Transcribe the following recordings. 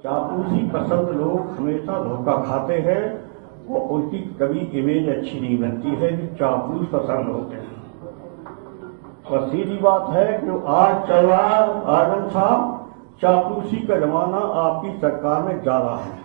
चापलूसी पसंद लोग हमेशा धोखा खाते हैं और उनकी कभी इमेज अच्छी नहीं बनती है कि चापलूस पसंद होते हैं। और सीधी बात है कि आज चल रहा आजम साहब, चापलूसी का जमाना आपकी सरकार में ज्यादा है।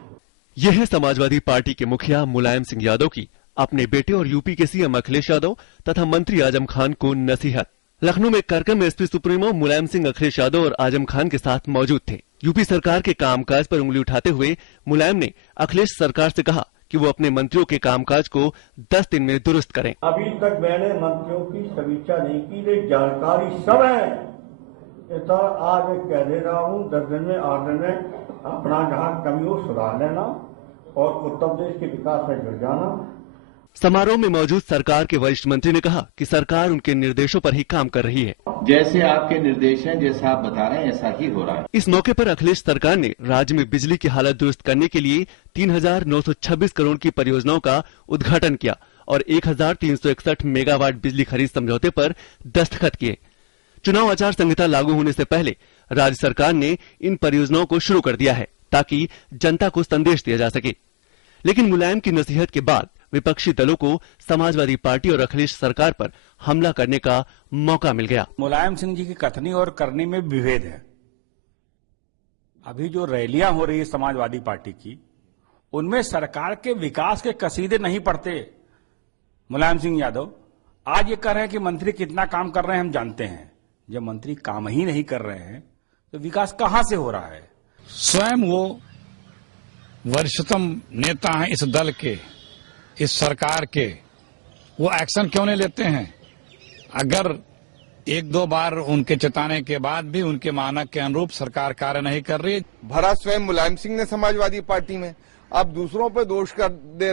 यह है समाजवादी पार्टी के मुखिया मुलायम सिंह यादव की अपने बेटे और यूपी के सीएम अखिलेश यादव तथा मंत्री आजम खान को नसीहत। लखनऊ में कार्यक्रम में एसपी सुप्रीमो मुलायम सिंह अखिलेश यादव और आजम खान के साथ मौजूद थे। यूपी सरकार के कामकाज पर उंगली उठाते हुए मुलायम ने अखिलेश सरकार से कहा कि वो अपने मंत्रियों के कामकाज को 10 दिन में दुरुस्त करें। अभी तक मैंने मंत्रियों की समीक्षा नहीं की, लेकिन जानकारी सब है। तो आज मैं कह दे रहा हूँ 10 दिन में 8 दिन में अपना जहाँ कमी हो सुधार लेना और उत्तर प्रदेश के विकास में जुड़ जाना। समारोह में मौजूद सरकार के वरिष्ठ मंत्री ने कहा कि सरकार उनके निर्देशों पर ही काम कर रही है। जैसे आपके निर्देश हैं, जैसा आप बता रहे हैं, ऐसा ही हो रहा है। इस मौके पर अखिलेश सरकार ने राज्य में बिजली की हालत दुरुस्त करने के लिए 3,926 करोड़ की परियोजनाओं का उद्घाटन किया और 1,361 मेगावाट बिजली खरीद समझौते पर दस्तखत किए। चुनाव आचार संहिता लागू होने से पहले राज्य सरकार ने इन परियोजनाओं को शुरू कर दिया है ताकि जनता को संदेश दिया जा सके। लेकिन मुलायम की नसीहत के बाद विपक्षी दलों को समाजवादी पार्टी और अखिलेश सरकार पर हमला करने का मौका मिल गया। मुलायम सिंह जी की कथनी और करनी में विभेद है। अभी जो रैलियां हो रही है समाजवादी पार्टी की, उनमें सरकार के विकास के कसीदे नहीं पढ़ते मुलायम सिंह यादव। आज ये कह रहे हैं कि मंत्री कितना काम कर रहे हैं, हम जानते हैं। जब मंत्री काम ही नहीं कर रहे हैं तो विकास कहां से हो रहा है? स्वयं वो वरिष्ठतम नेता हैं इस दल के, इस सरकार के, वो एक्शन क्यों नहीं लेते हैं? अगर 1-2 बार उनके चेताने के बाद भी उनके मानक के अनुरूप सरकार कार्य नहीं कर रही। भरा स्वयं मुलायम सिंह ने समाजवादी पार्टी में, अब दूसरों पर दोष कर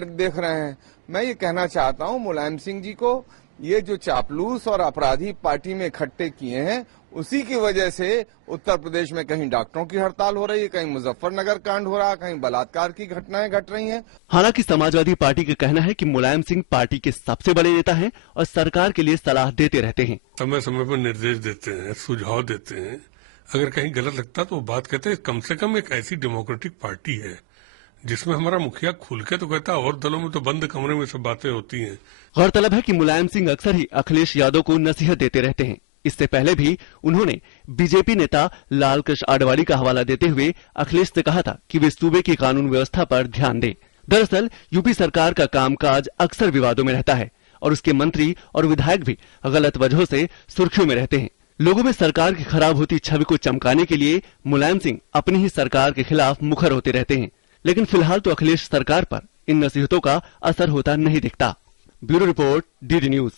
देख रहे हैं। मैं ये कहना चाहता हूं मुलायम सिंह जी को, ये जो चापलूस और अपराधी पार्टी में इकट्ठे किए हैं, उसी की वजह से उत्तर प्रदेश में कहीं डॉक्टरों की हड़ताल हो रही है, कहीं मुजफ्फरनगर कांड हो रहा है, कहीं बलात्कार की घटनाएं घट रही हैं। हालांकि समाजवादी पार्टी का कहना है कि मुलायम सिंह पार्टी के सबसे बड़े नेता हैं और सरकार के लिए सलाह देते रहते हैं। समय समय पर निर्देश देते हैं, सुझाव देते हैं। अगर कहीं गलत लगता तो वो बात कहते हैं। कम से कम एक ऐसी डेमोक्रेटिक पार्टी है जिसमें हमारा मुखिया खुल के तो कहता है, और दलों में तो बंद कमरे में सब बातें होती हैं। गौरतलब है कि मुलायम सिंह अक्सर ही अखिलेश यादव को नसीहत देते रहते हैं। इससे पहले भी उन्होंने बीजेपी नेता लाल कृष्ण आडवाणी का हवाला देते हुए अखिलेश से कहा था कि वे सूबे की कानून व्यवस्था पर ध्यान दें। दरअसल यूपी सरकार का कामकाज अक्सर विवादों में रहता है और उसके मंत्री और विधायक भी गलत वजहों से सुर्खियों में रहते हैं। लोगों में सरकार की खराब होती छवि को चमकाने के लिए मुलायम सिंह अपनी ही सरकार के खिलाफ मुखर होते रहते हैं। लेकिन फिलहाल तो अखिलेश सरकार पर इन नसीहतों का असर होता नहीं दिखता। Bureau report, DD news.